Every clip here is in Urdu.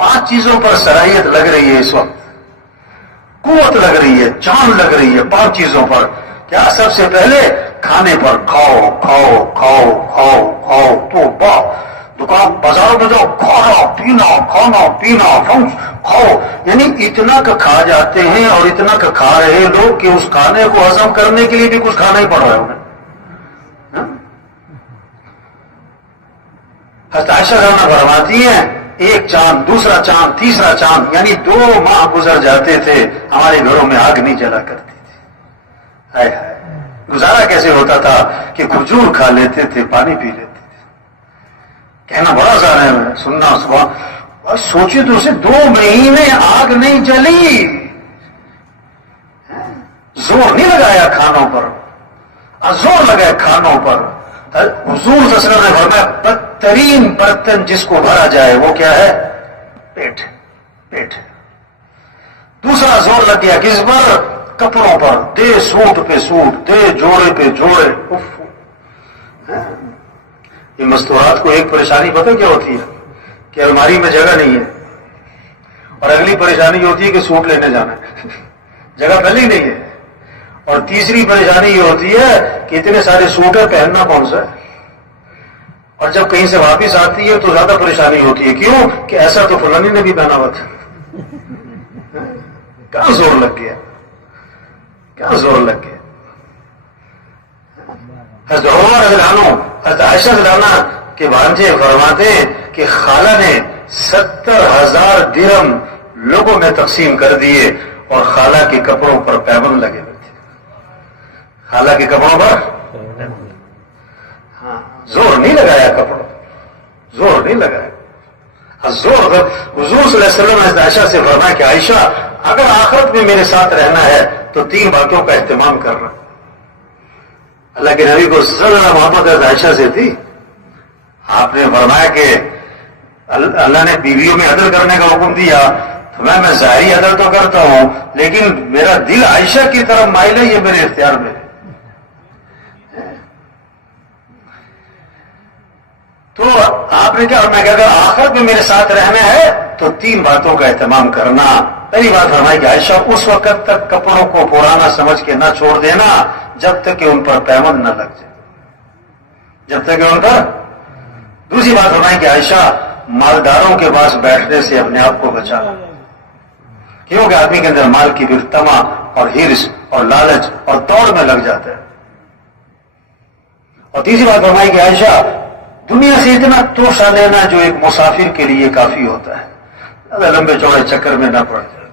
5 چیزوں پر صلاحیت لگ رہی ہے اس وقت، قوت لگ رہی ہے، جان لگ رہی ہے 5 چیزوں پر. کیا؟ سب سے پہلے کھانے پر. کھاؤ کھاؤ کھاؤ کھاؤ کھاؤ. تو دکان بازاروں میں جاؤ، کھانا پینا کھانا پینا کھاؤ. یعنی اتنا کا کھا جاتے ہیں اور اتنا کا کھا رہے لوگ کہ اس کھانے کو ہضم کرنے کے لیے بھی کچھ کھانا ہی پڑ رہا ہے انہیں. حضرت عائشہ فرماتی ہیں ایک چاند، دوسرا چاند، تیسرا چاند، یعنی 2 ماہ گزر جاتے تھے ہمارے گھروں میں آگ نہیں جلا کرتی تھی. ہائے ہائے، گزارا کیسے ہوتا تھا کہ کھجور کھا لیتے تھے، پانی پی لیتے تھے. کہنا بڑا سارا ہے، سننا صبح. اور سوچے تو اسے 2 مہینے آگ نہیں جلی، زور نہیں لگایا کھانوں پر، زور لگایا کھانوں پر. حضور صلی اللہ علیہ وسلم نے فرمایا بدترین برتن جس کو بھرا جائے وہ کیا ہے؟ پیٹ. پیٹ. دوسرا زور لگ گیا کس پر؟ کپڑوں پر. دے سوٹ پہ سوٹ، دے جوڑے پہ جوڑے. یہ مستورات کو ایک پریشانی پتہ کیا ہوتی ہے؟ کہ الماری میں جگہ نہیں ہے، اور اگلی پریشانی یہ ہوتی ہے کہ سوٹ لینے جانا ہے، جگہ پہلے ہی نہیں ہے. اور تیسری پریشانی یہ ہوتی ہے کہ اتنے سارے سوٹ ہیں، پہننا کون سا ہے. اور جب کہیں سے واپس آتی ہے تو زیادہ پریشانی ہوتی ہے. کیوں؟ کہ ایسا تو فلانی نے بھی پہنا ہوا تھا. کہاں زور لگ گیا، کہاں زور لگ گیا. حضرت عمر رضی اللہ عنہ، حضرت عائشہ رضی اللہ عنہ کے بھانجے فرماتے ہیں کہ خالہ نے 70,000 درہم لوگوں میں تقسیم کر دیے اور خالہ کے کپڑوں پر پیبند لگے ہوئے تھے. خالہ کے کپڑوں پر زور نہیں لگایا، کپڑوں زور نہیں لگایا. زور حضور صلی اللہ علیہ وسلم نے عائشہ سے فرمایا کہ عائشہ اگر آخرت میں میرے ساتھ رہنا ہے تو 3 باتوں کا اہتمام کرنا. اللہ کے نبی کو صلی اللہ محبت عائشہ سے تھی. آپ نے فرمایا کہ اللہ نے بیویوں میں عدل کرنے کا حکم دیا تو میں ظاہری عدل تو کرتا ہوں، لیکن میرا دل عائشہ کی طرف مائل ہے، یہ میرے اختیار میں ہے. تو آپ نے کیا فرمایا کہ اگر آخرت میں میرے ساتھ رہنا ہے تو 3 باتوں کا اہتمام کرنا. پہلی بات فرمائی کہ عائشہ اس وقت تک کپڑوں کو پرانا سمجھ کے نہ چھوڑ دینا جب تک کہ ان پر پیمند نہ لگ جائے، جب تک کہ ان پر. دوسری بات فرمائی کہ عائشہ مالداروں کے پاس بیٹھنے سے اپنے آپ کو بچانا، کیونکہ آدمی کے اندر مال کی پھر تما اور ہرس اور لالچ اور دوڑ میں لگ جاتا ہے. اور تیسری بات فرمائی کہ عائشہ دنیا سے اتنا توشہ لینا جو ایک مسافر کے لیے کافی ہوتا ہے، اگر لمبے چوڑے چکر میں نہ پڑ جائے.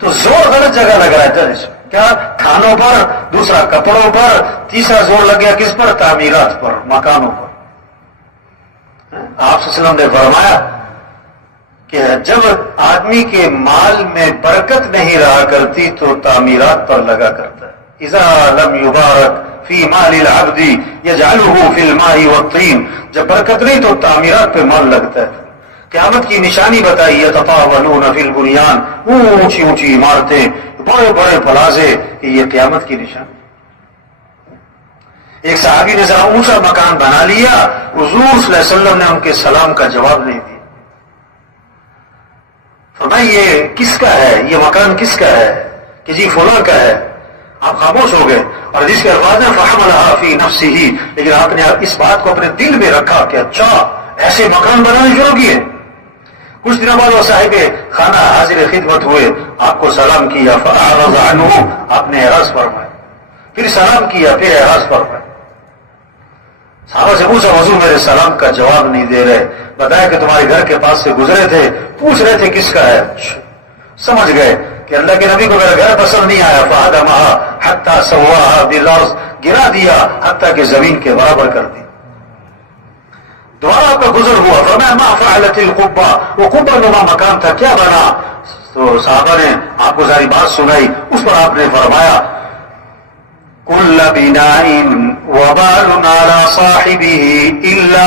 تو زور غلط جگہ لگ رہا ہے. کیا؟ کھانوں پر، دوسرا کپڑوں پر، تیسرا زور لگ گیا کس پر؟ تعمیرات پر، مکانوں پر. آپ صلی اللہ علیہ وسلم نے فرمایا کہ جب آدمی کے مال میں برکت نہیں رہا کرتی تو تعمیرات پر لگا کرتا ہے. اذا لم یبارک فی مال العبد یجعلہ فی الماء والطین. جب برکت نہیں تو تعمیرات پہ مال لگتا ہے. قیامت کی نشانی بتائی یتطاولون فی البنیان، اونچی اونچی عمارتیں، بڑے بڑے پلازے، یہ قیامت کی نشانی. ایک صحابی نے ذرا اونچا مکان بنا لیا، حضور صلی اللہ علیہ وسلم نے ان کے سلام کا جواب نہیں دیا. فرمایا یہ کس کا ہے، یہ مکان کس کا ہے؟ کہ جی فلاں کا ہے. آپ خاموش ہو گئے. اور جس کے الفاظ ہیں فحملها فی نفسہ، لیکن آپ نے اس بات کو اپنے دل میں رکھا کہ اچھا ایسے مکان بنانے شروع کیے. کچھ دنوں بعد وہ صاحب خانہ حاضر خدمت ہوئے، آپ کو سلام کیا، فاعرض عنہ، آپ نے اعراض فرمایا، پھر سلام کیا، پھر اعراض فرمایا. صحابہ سے پوچھا حضور میرے سلام کا جواب نہیں دے رہے، بتایا کہ تمہارے گھر کے پاس سے گزرے تھے، پوچھ رہے تھے کس کا ہے. سمجھ گئے کہ اللہ کے نبی کو میرا گھر پسند نہیں آیا. فہدمها حتی سواها بالارض، گرا دیا حتیٰ کہ زمین کے برابر کر دی. دوبارہ آپ کا گزر ہوا، فرمایا ما فعلت القبہ، وہ قبہ نما مکان تھا کیا بنا؟ تو صحابہ نے آپ کو ساری بات سنائی. اس پر آپ نے فرمایا کل بناء وبال على صاحبه الا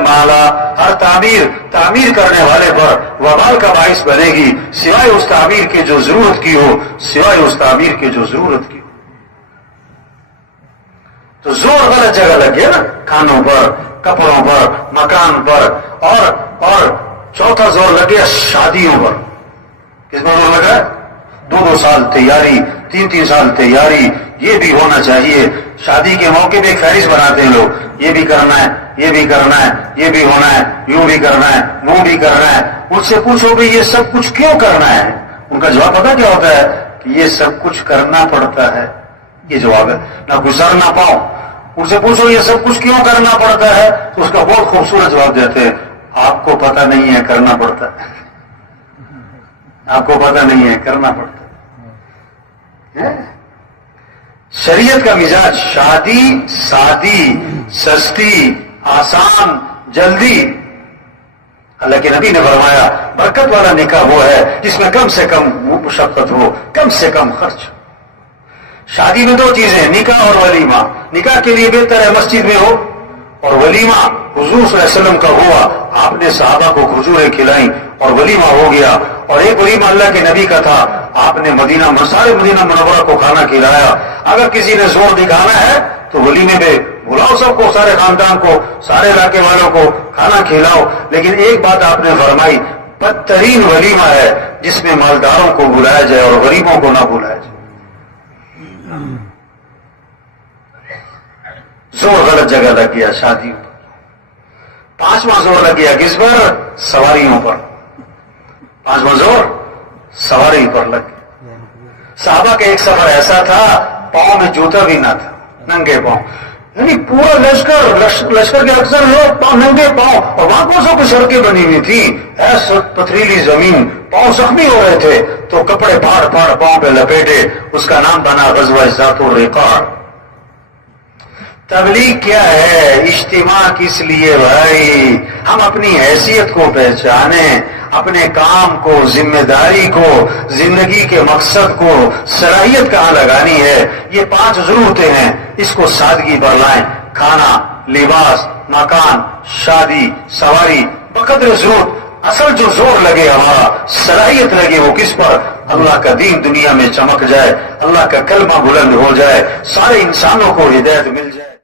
مالا، ہر تعمیر کرنے والے پر وبال کا باعث بنے گی سوائے اس تعمیر کے جو ضرورت کی ہو، سوائے اس تعمیر کے جو ضرورت کی ہو. تو زور غلط جگہ لگ گیا نا، کھانوں پر، کپڑوں پر، مکان پر. اور چوتھا زور لگ گیا شادیوں پر. کس پر زور لگا؟ 2 سال تیاری، 3 سال تیاری، یہ بھی ہونا چاہیے. شادی کے موقع پہ ایک فہرست بناتے ہیں لوگ، یہ بھی کرنا ہے، یہ بھی کرنا ہے، یہ بھی ہونا ہے، یوں بھی کرنا ہے، وہ بھی کرنا ہے. ان سے پوچھو بھی یہ سب کچھ کیوں کرنا ہے؟ ان کا جواب پتا کیا ہوتا ہے کہ یہ سب کچھ کرنا پڑتا ہے. یہ جواب ہے، نہ گزر نہ پاؤں. ان سے پوچھو یہ سب کچھ کیوں کرنا پڑتا ہے تو اس کا بہت خوبصورت جواب دیتے ہیں، آپ کو پتہ نہیں ہے کرنا پڑتا ہے. آپ کو پتہ نہیں ہے کرنا پڑتا ہے. شریعت کا مزاج شادی سادی، سستی، آسان، جلدی. اللہ کے نبی نے فرمایا برکت والا نکاح وہ ہے جس میں کم سے کم مشقت ہو، کم سے کم خرچ. شادی میں 2 چیزیں، نکاح اور ولیمہ. نکاح کے لیے بہتر ہے مسجد میں ہو، اور ولیمہ حضور صلی اللہ علیہ وسلم کا ہوا، آپ نے صحابہ کو کھجوریں کھلائیں اور ولیمہ ہو گیا. اور ایک ولیمہ اللہ کے نبی کا تھا، آپ نے سارے مدینہ منورہ کو کھانا کھلایا. اگر کسی نے زور دکھانا ہے تو ولیمے پہ بلاؤ سب کو، سارے خاندان کو، سارے علاقے والوں کو کھانا کھلاؤ. لیکن ایک بات آپ نے فرمائی، بدترین ولیمہ ہے جس میں مالداروں کو بلایا جائے اور غریبوں کو نہ بلایا جائے. زور غلط جگہ لگ گیا شادیوں پر. 5واں زور لگ گیا کس پر؟ سواریوں پر. 5واں زور سواری پر لگ گیا. صحابہ کا ایک سفر ایسا تھا پاؤں میں جوتا بھی نہ تھا، ننگے پاؤں. یعنی پورا لشکر کے اکثر لوگ پاؤں ننگے پاؤں، اور وہاں کون سا کوئی سڑکیں بنی ہوئی تھی، ایسا پتھریلی زمین، پاؤں زخمی ہو رہے تھے تو کپڑے پھاڑ پھاڑ پاؤں پہ لپیٹے. اس کا نام بنا غزوہ ذات الرقاع. تبلیغ کیا ہے؟ اجتماع کس لیے بھائی؟ ہم اپنی حیثیت کو پہچانیں، اپنے کام کو، ذمہ داری کو، زندگی کے مقصد کو، صلاحیت کہاں لگانی ہے. یہ 5 ضرورتیں ہیں، اس کو سادگی پر لائیں. کھانا، لباس، مکان، شادی، سواری، بقدر ضرورت. اصل جو زور لگے ہمارا، صلاحیت لگے وہ کس پر؟ اللہ کا دین دنیا میں چمک جائے، اللہ کا کلمہ بلند ہو جائے، سارے انسانوں کو ہدایت مل جائے.